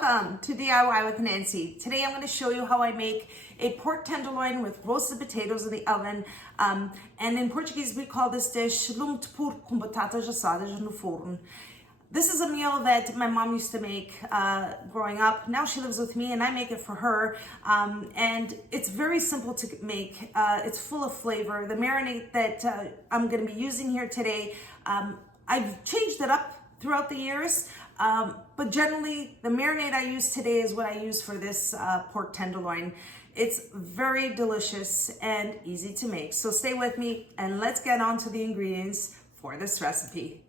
Welcome to DIY with Nancy. Today I'm going to show you how I make a pork tenderloin with roasted potatoes in the oven. And in Portuguese we call this dish Lombo de Porco com batatas assadas no forno. This is a meal that my mom used to make growing up. Now she lives with me and I make it for her. And it's very simple to make. It's full of flavor. The marinade that I'm going to be using here today, I've changed it up throughout the years. But generally, the marinade I use today is what I use for this pork tenderloin. It's very delicious and easy to make. So stay with me and let's get on to the ingredients for this recipe.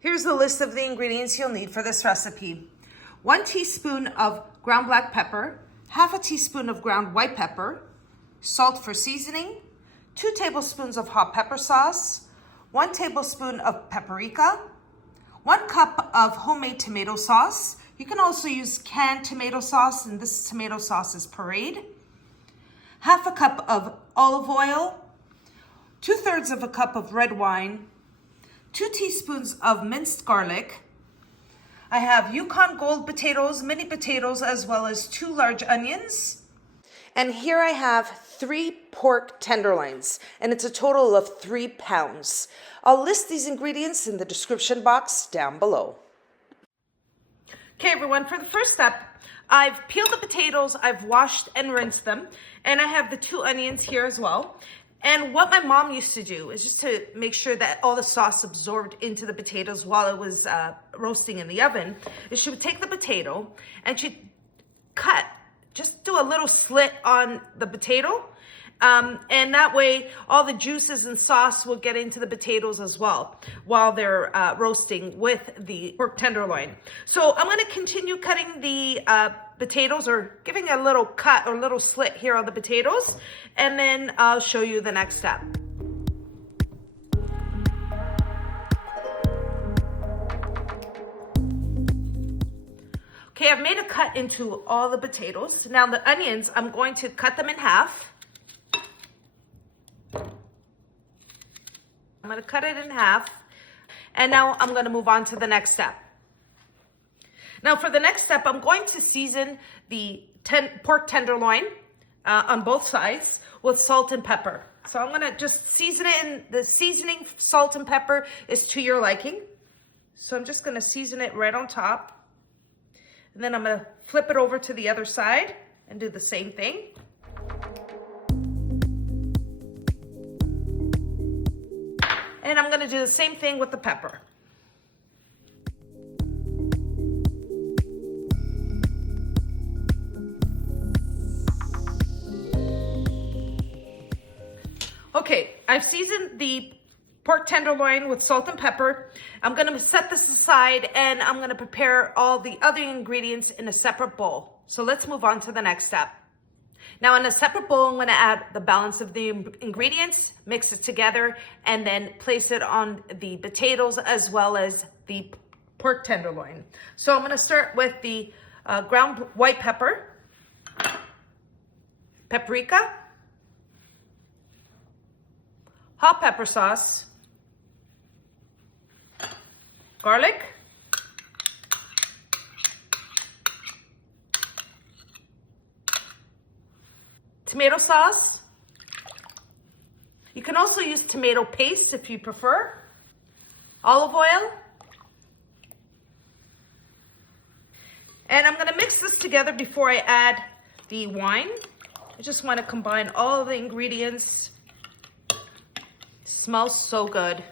Here's the list of the ingredients you'll need for this recipe. 1 teaspoon of ground black pepper, half a teaspoon of ground white pepper, salt for seasoning, 2 tablespoons of hot pepper sauce, 1 tablespoon of paprika, 1 cup of homemade tomato sauce. You can also use canned tomato sauce, and this tomato sauce is Parade. Half a cup of olive oil, 2/3 of a cup of red wine, 2 teaspoons of minced garlic. I have Yukon gold potatoes, mini potatoes, as well as 2 large onions. And here I have 3 pork tenderloins, and it's a total of 3 pounds. I'll list these ingredients in the description box down below. Okay, everyone, for the first step, I've peeled the potatoes, I've washed and rinsed them, and I have the 2 onions here as well. And what my mom used to do is just to make sure that all the sauce absorbed into the potatoes while it was roasting in the oven, is she would take the potato and she'd just do a little slit on the potato. And that way all the juices and sauce will get into the potatoes as well while they're roasting with the pork tenderloin. So I'm going to continue cutting the potatoes, or giving a little cut or little slit here on the potatoes, and then I'll show you the next step. Okay, I've made a cut into all the potatoes. Now the onions, I'm going to cut them in half. I'm going to cut it in half, and now I'm going to move on to the next step. Now for the next step, I'm going to season the pork tenderloin on both sides with salt and pepper. So I'm going to just season it, and the seasoning, salt and pepper, is to your liking. So I'm just going to season it right on top, and then I'm going to flip it over to the other side and do the same thing. And I'm going to do the same thing with the pepper. Okay, I've seasoned the pork tenderloin with salt and pepper. I'm going to set this aside, and I'm going to prepare all the other ingredients in a separate bowl. So let's move on to the next step. Now in a separate bowl, I'm going to add the balance of the ingredients, mix it together, and then place it on the potatoes as well as the pork tenderloin. So I'm going to start with the ground white pepper, paprika, hot pepper sauce, garlic, tomato sauce. You can also use tomato paste if you prefer. Olive oil. And I'm going to mix this together before I add the wine. I just want to combine all of the ingredients. It smells so good.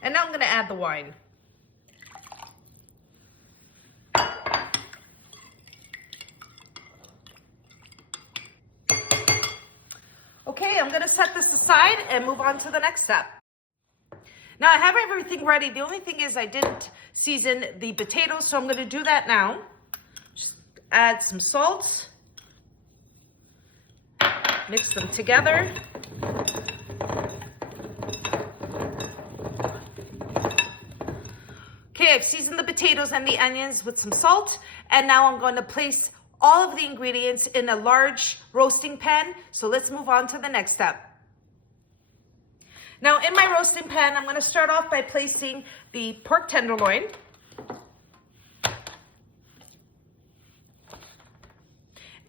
And now I'm going to add the wine. Okay, I'm going to set this aside and move on to the next step. Now I have everything ready. The only thing is I didn't season the potatoes, so I'm going to do that now. Just add some salt. Mix them together. Okay, I've seasoned the potatoes and the onions with some salt, and now I'm going to place all of the ingredients in a large roasting pan. So let's move on to the next step. Now in my roasting pan, I'm going to start off by placing the pork tenderloin.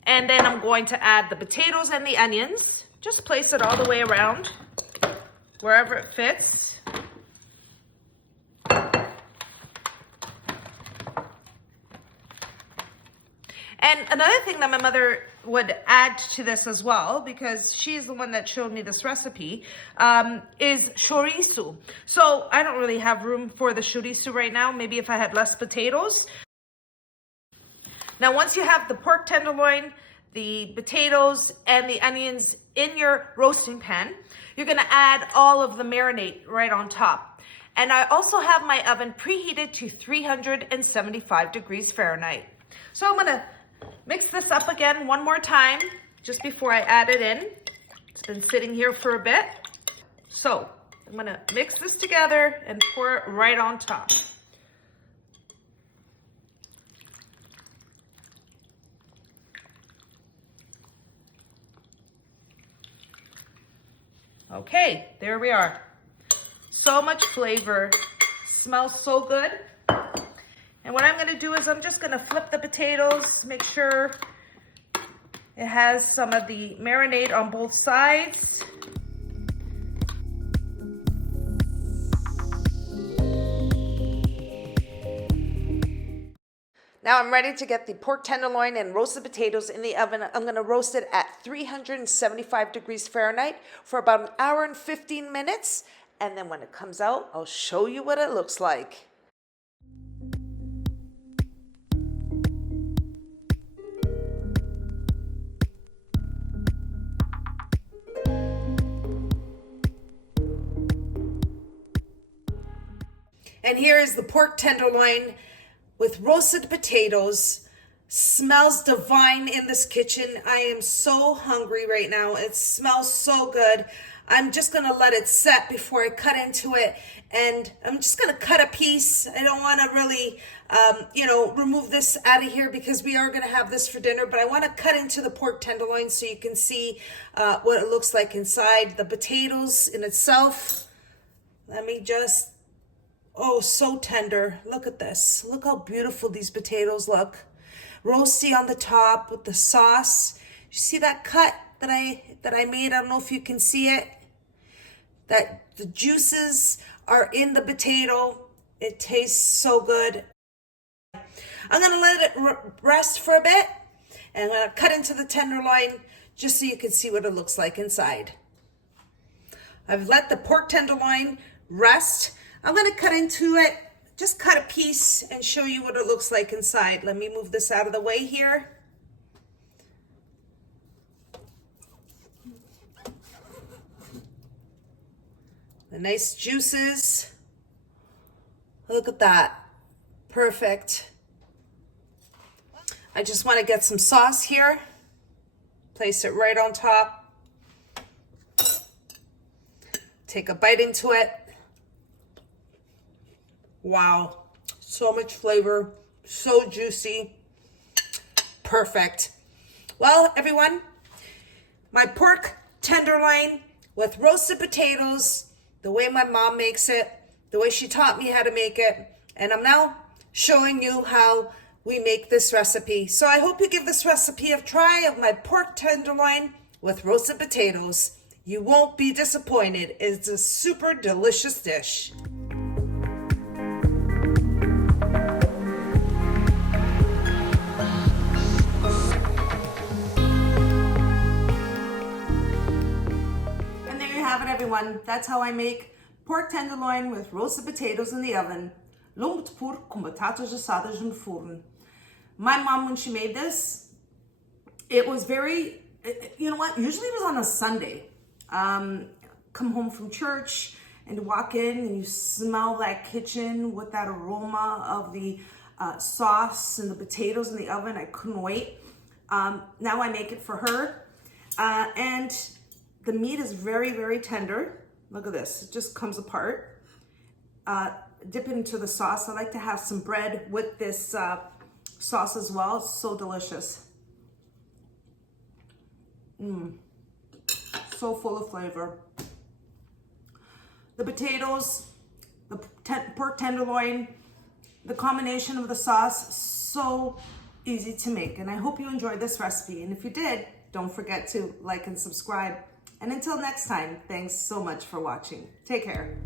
And then I'm going to add the potatoes and the onions. Just place it all the way around, wherever it fits. And another thing that my mother would add to this as well, because she's the one that showed me this recipe, is chorizo. So I don't really have room for the chorizo right now. Maybe if I had less potatoes. Now, once you have the pork tenderloin, the potatoes, and the onions in your roasting pan, you're gonna add all of the marinade right on top. And I also have my oven preheated to 375 degrees Fahrenheit. So I'm gonna mix this up again one more time just before I add it in. It's been sitting here for a bit. So I'm gonna mix this together and pour it right on top. Okay, there we are. So much flavor, smells so good. And what I'm gonna do is I'm just gonna flip the potatoes, make sure it has some of the marinade on both sides. Now I'm ready to get the pork tenderloin and roasted potatoes in the oven. I'm gonna roast it at 375 degrees Fahrenheit for about an hour and 15 minutes. And then when it comes out, I'll show you what it looks like. And here is the pork tenderloin with roasted potatoes. Smells divine in this kitchen. I am so hungry right now. It smells so good. I'm just gonna let it set before I cut into it. And I'm just gonna cut a piece. I don't wanna really, remove this out of here because we are gonna have this for dinner, but I wanna cut into the pork tenderloin so you can see what it looks like inside. The potatoes in itself, let me just, oh, so tender. Look at this. Look how beautiful these potatoes look. Roasty on the top with the sauce. You see that cut that I made? I don't know if you can see it. That the juices are in the potato. It tastes so good. I'm gonna let it rest for a bit, and I'm gonna cut into the tenderloin just so you can see what it looks like inside. I've let the pork tenderloin rest. I'm gonna cut into it, just cut a piece and show you what it looks like inside. Let me move this out of the way here. The nice juices. Look at that. Perfect. I just want to get some sauce here. Place it right on top. Take a bite into it. Wow, so much flavor, so juicy, perfect. Well, everyone, my pork tenderloin with roasted potatoes, the way my mom makes it, the way she taught me how to make it, and I'm now showing you how we make this recipe. So I hope you give this recipe a try of my pork tenderloin with roasted potatoes. You won't be disappointed. It's a super delicious dish. Everyone, that's how I make pork tenderloin with roasted potatoes in the oven. Lombo de Porco com batatas assadas no forno. My mom, when she made this, it was very, you know what, usually it was on a Sunday. Come home from church and walk in and you smell that kitchen with that aroma of the sauce and the potatoes in the oven. I couldn't wait. Now I make it for her. And the meat is very, very tender. Look at this, it just comes apart. Dip it into the sauce. I like to have some bread with this sauce as well. It's so delicious. So full of flavor. The potatoes, the pork tenderloin, the combination of the sauce, so easy to make. And I hope you enjoyed this recipe. And if you did, don't forget to like and subscribe. And until next time, thanks so much for watching. Take care.